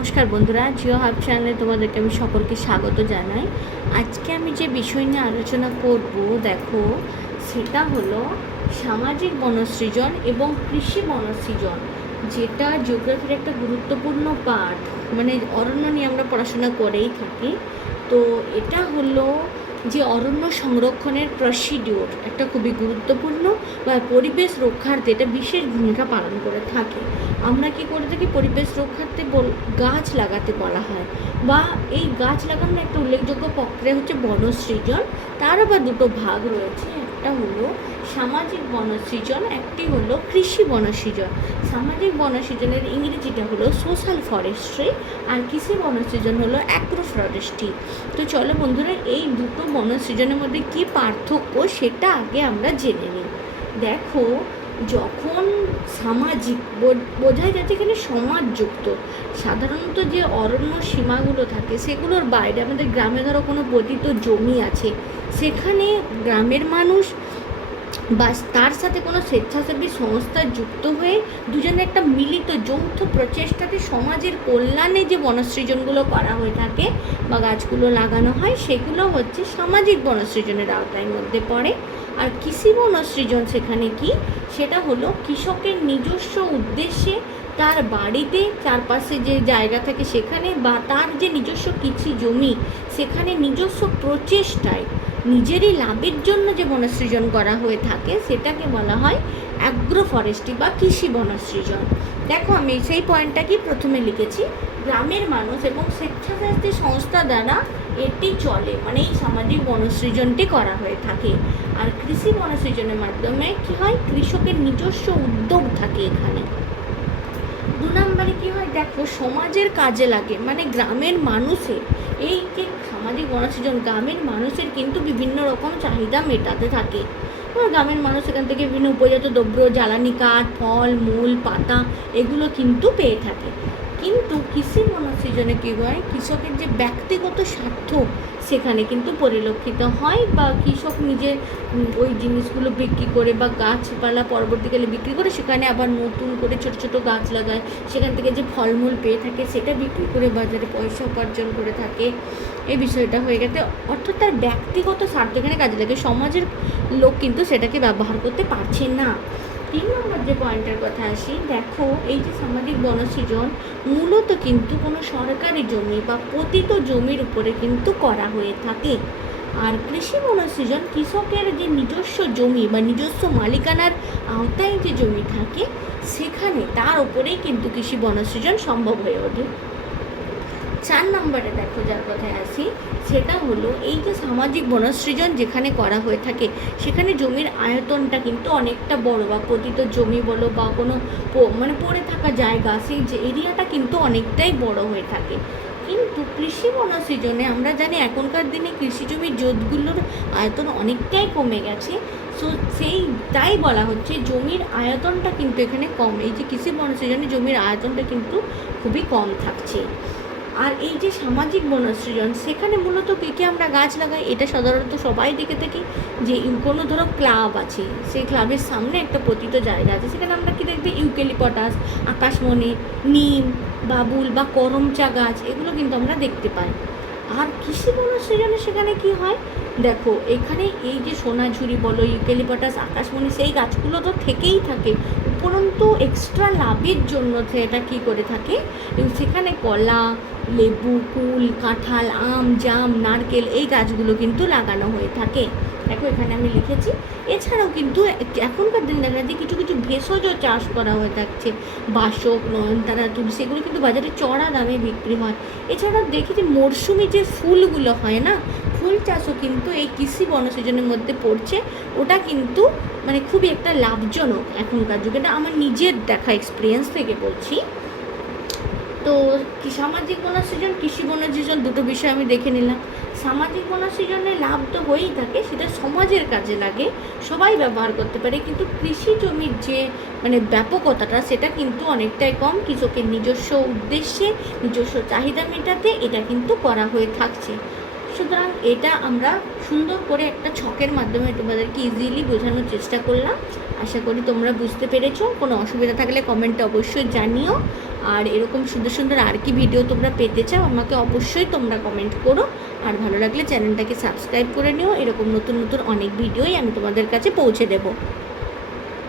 নমস্কার বন্ধুরা, জিও হাব চ্যানেলে তোমাদেরকে আমি সকলকে স্বাগত জানাই। আজকে আমি যে বিষয় নিয়ে আলোচনা করব দেখো, সেটা হলো সামাজিক বনসৃজন এবং কৃষি বনসৃজন, যেটা জিওগ্রাফির একটা গুরুত্বপূর্ণ পাঠ। মানে অরণ্য নিয়ে আমরা পড়াশোনা করেই থাকি। তো এটা হলো যে অরণ্য সংরক্ষণের প্রসিডিওর একটা খুবই গুরুত্বপূর্ণ বা পরিবেশ রক্ষার্থে এটা বিশেষ ভূমিকা পালন করে থাকে। আমরা কি করে থাকি, পরিবেশ রক্ষার্থে গাছ লাগাতে বলা হয়, বা এই গাছ লাগানোর একটা উল্লেখযোগ্য প্রক্রিয়া হচ্ছে বনসৃজন। তার আবার দুটো ভাগ রয়েছে, একটা হলো সামাজিক বনসৃজন, একটি হলো কৃষি বনসৃজন। সামাজিক বনসৃজনের ইংরেজিটা হলো সোশ্যাল ফরেস্ট্রি, আর কৃষি বনসৃজন হলো অ্যাগ্রো ফরেস্ট্রি। তো চলো বন্ধুরা, এই দুটো বনসৃজনের মধ্যে কী পার্থক্য সেটা আগে আমরা জেনে নিই। দেখো, যখন সামাজিক বোঝাই যাচ্ছে এখানে সমাজযুক্ত, সাধারণত যে অরণ্য সীমাগুলো থাকে সেগুলোর বাইরে আমাদের গ্রামে ধরো কোনো পতিত জমি আছে, সেখানে গ্রামের মানুষ বা তার সাথে কোনো স্বেচ্ছাসেবী সংস্থা যুক্ত হয়ে দুজনে একটা মিলিত যৌথ প্রচেষ্টাতে সমাজের কল্যাণে যে বনসৃজনগুলো করা হয়ে থাকে বা গাছগুলো লাগানো হয়, সেগুলো হচ্ছে সামাজিক বনসৃজনের আওতার মধ্যে পড়ে। আর কৃষি বনসৃজন সেখানে কি, সেটা হলো কৃষকের নিজস্ব উদ্দেশ্যে তার বাড়িতে চারপাশে যে জায়গা থাকে সেখানে, বা তার যে নিজস্ব কৃষি জমি সেখানে নিজস্ব প্রচেষ্টায় নিজেরই লাভের জন্য যে বনসৃজন করা হয়ে থাকে সেটাকে বলা হয় অ্যাগ্রো ফরেস্ট্রি বা কৃষি বনসৃজন। দেখো, আমি সেই পয়েন্টটা কি প্রথমে লিখেছি, গ্রামের মানুষ এবং স্বেচ্ছাসেবী সংস্থা দ্বারা এটি চলে, মানে এই সামাজিক বনসৃজনটি করা হয়ে থাকে। আর কৃষি বনসৃজনের মাধ্যমে কি হয়, কৃষকের নিজস্ব উদ্যোগ থাকে এখানে। দু নম্বরে কী হয়, দেখো, সমাজের কাজে লাগে, মানে গ্রামের মানুষের এই যে সামাজিক বনসৃজন, গ্রামের মানুষের কিন্তু বিভিন্ন রকম চাহিদা মেটাতে থাকে। গ্রামের মানুষ এখান থেকে বিভিন্ন উপজাত দ্রব্য, জ্বালানি কাঠ, ফল মূল পাতা এগুলো কিন্তু পেয়ে থাকে। কিন্তু কৃষি বনসৃজনে কী হয়, কৃষকের যে ব্যক্তিগত স্বার্থ সেখানে কিন্তু পরিলক্ষিত হয়, বা কৃষক নিজের ওই জিনিসগুলো বিক্রি করে বা গাছপালা পরবর্তীকালে বিক্রি করে সেখানে আবার নতুন করে ছোটো ছোটো গাছ লাগায়, সেখান থেকে যে ফলমূল পেয়ে থাকে সেটা বিক্রি করে বাজারে পয়সা উপার্জন করে থাকে। এই বিষয়টা হয়ে গেছে, অর্থাৎ তার ব্যক্তিগত স্বার্থ এখানে কাজে লাগে, সমাজের লোক কিন্তু সেটাকে ব্যবহার করতে পারছে না। 3 নম্বর যে পয়েন্টের কথা আসি, দেখো, এই যে সামাজিক বনসৃজন মূলত কিন্তু কোনো সরকারি জমি বা পতিত জমির উপরে কিন্তু করা হয়ে থাকে। আর কৃষি বনসৃজন কৃষকের যে নিজস্ব জমি বা নিজস্ব মালিকানার আওতায় যে জমি থাকে সেখানে তার উপরেই কিন্তু কৃষি বনসৃজন সম্ভব হয়ে ওঠে। 4 নম্বরে দেখো যার কথায় আসি, সেটা হলো এই যে সামাজিক বনসৃজন যেখানে করা হয়ে থাকে সেখানে জমির আয়তনটা কিন্তু অনেকটা বড়, বা পতিত জমি বলো বা কোনো মানে পড়ে থাকা জায়গা, সেই যে এরিয়াটা কিন্তু অনেকটাই বড় হয়ে থাকে। কিন্তু কৃষি বনসৃজনে আমরা জানি এখনকার দিনে কৃষি জমির জোতগুলোর আয়তন অনেকটাই কমে গেছে। সো তাই বলা হচ্ছে জমির আয়তনটা কিন্তু এখানে কম, এই যে কৃষি বনসৃজনে জমির আয়তনটা কিন্তু খুবই কম থাকছে। আর এই যে সামাজিক বনসৃজন সেখানে মূলত কী কী আমরা গাছ লাগাই, এটা সাধারণত সবাই দেখে থাকি যে কোনো ধরো ক্লাব আছে, সেই ক্লাবের সামনে একটা পতিত জায়গা আছে, সেখানে আমরা কী দেখতে ইউক্যালিপটাস, আকাশমণি, নিম, বাবুল বা করমচা গাছ এগুলো কিন্তু আমরা দেখতে পাই। আর কৃষি বনসৃজনে সেখানে কি হয়, দেখো, এখানে এই যে সোনাঝুরি বলো, ইউক্যালিপটাস, আকাশমণি সেই গাছগুলো তো থেকেই থাকে, উপরন্তু এক্সট্রা লাভের জন্য সেটা কী করে থাকে, সেখানে কলা, লেবু, কুল, কাঁঠাল, আম, জাম, নারকেল এই গাছগুলো কিন্তু লাগানো হয়ে থাকে। দেখো, এখানে আমি লিখেছি। এছাড়াও কিন্তু এখনকার দিন দেখা যায় কিছু কিছু ভেষজ চাষ করা হয়ে থাকছে, বাসক, নয়নতারা, তুলসী এগুলো কিন্তু বাজারে চড়া দামে বিক্রি হয়। এছাড়াও দেখেছি মরশুমি যে ফুলগুলো হয় না, ফুল চাষও কিন্তু এই কৃষি বনসৃজনের মধ্যে পড়ছে, ওটা কিন্তু মানে খুবই একটা লাভজনক এখনকার যুগে, এটা আমার নিজের দেখা এক্সপিরিয়েন্স থেকে বলছি। তো সামাজিক বনসৃজন, কৃষি বনসৃজন দুটো বিষয় আমি দেখে নিলাম। সামাজিক বনসৃজনের লাভ তো হয়েই থাকে, সেটা সমাজের কাজে লাগে, সবাই ব্যবহার করতে পারে, কিন্তু কৃষি জমির যে মানে ব্যাপকতাটা সেটা কিন্তু অনেকটাই কম, কৃষকের নিজস্ব উদ্দেশ্যে নিজস্ব চাহিদা মেটাতে এটা কিন্তু করা হয়ে থাকছে। সুতরাং এটা আমরা সুন্দর করে একটা ছকের মাধ্যমে তোমাদেরকে ইজিলি বোঝানোর চেষ্টা করলাম। আশা করি তোমরা বুঝতে পেরেছো। কোনো অসুবিধা থাকলে কমেন্টে অবশ্যই জানিও। আর এরকম সুন্দর সুন্দর আর কি ভিডিও তোমরা পেতে চাও আমাকে অবশ্যই তোমরা কমেন্ট করো। আর ভালো লাগলে চ্যানেলটাকে সাবস্ক্রাইব করে নিও। এরকম নতুন নতুন অনেক ভিডিওই আমি তোমাদের কাছে পৌঁছে দেবো।